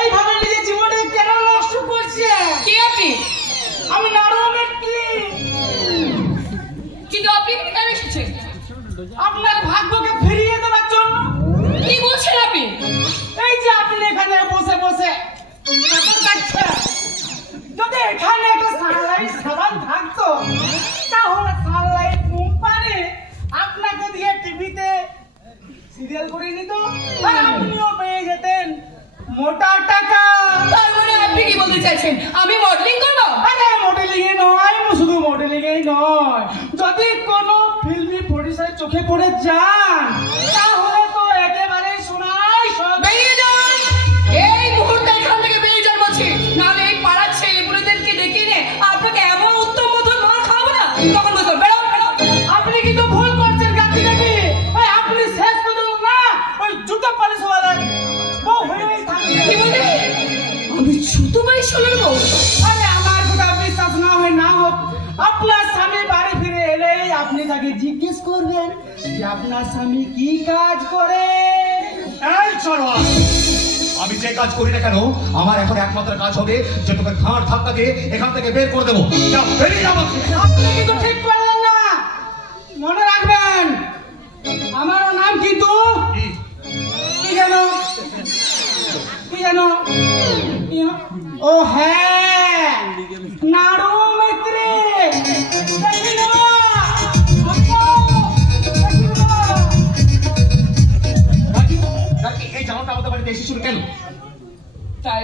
এইভাবে নিজের জীবনে কেন নষ্ট করছে? কি আপনি? আমি নাড়ু ব্যক্তি। কিন্তু আপনি এখানে কেন এসেছেন? আপনার ভাগ্যকে ফিরিয়ে দেওয়ার জন্য। কি বলছেন আপনি? এই যে আপনি এখানে বসে বসে কাপড় কাটছেন, যদি এখানে একটা সানলাইট সাবান থাকতো তাহলে সানলাইট কোম্পানি আপনাকে দিয়ে টিভিতে সিরিয়াল করে নিত আর আপনিও পেয়ে যেতেন মোটা টাকা। তার মানে আপনি কি বলতে চাইছেন আমি মডেলিং করব? আরে মডেলিং এ নয়, শুধু মডেলিং এই নয়, যদি কোনো ফিল্মি প্রডিউসার চোখে পড়ে যান তাহলে তো একেবারে শোনাই সব। বেরিয়ে যান! এই মুহূর্তে এখান থেকে বেরিয়ে যান বলছি, নাহলে এই পাড়ার ছেলেপুলেদেরকে ডেকে এনে আপনাকে এমন উত্তম মধুর মার খাওয়াবো না, তখন বলতো বেরো বেরো। আপনি কিন্তু ভুল করছেন গান্ধী দেবী। আপনি শেষ পর্যন্ত না ওই জুতো পালিশ ওয়ালা বউ হয়েই থাকবেন। কি বললি? আমি জুতো মারি শোনার বউ? আরে আমার কথা বিশ্বাস না হয় না হোক, আপনার স্বামী বাড়ি ফিরে এলেই আপনি তাকে জিজ্ঞেস করবেন যে আপনার স্বামী কি কাজ করে। এই চলো, আমি যে কাজ করি না কেন আমার এখন একমাত্র কাজ হবে যে তোকে ঘাড় ধাক্কা দিয়ে এখান থেকে বের করে দেবো। যা, বেরিয়ে যাবো। আপনি কিন্তু ঠিক করলেন না, মনে রাখবেন আমারও নাম কিন্তু কি জানো, কি জানো? ও হ্যাঁ, নাড়ু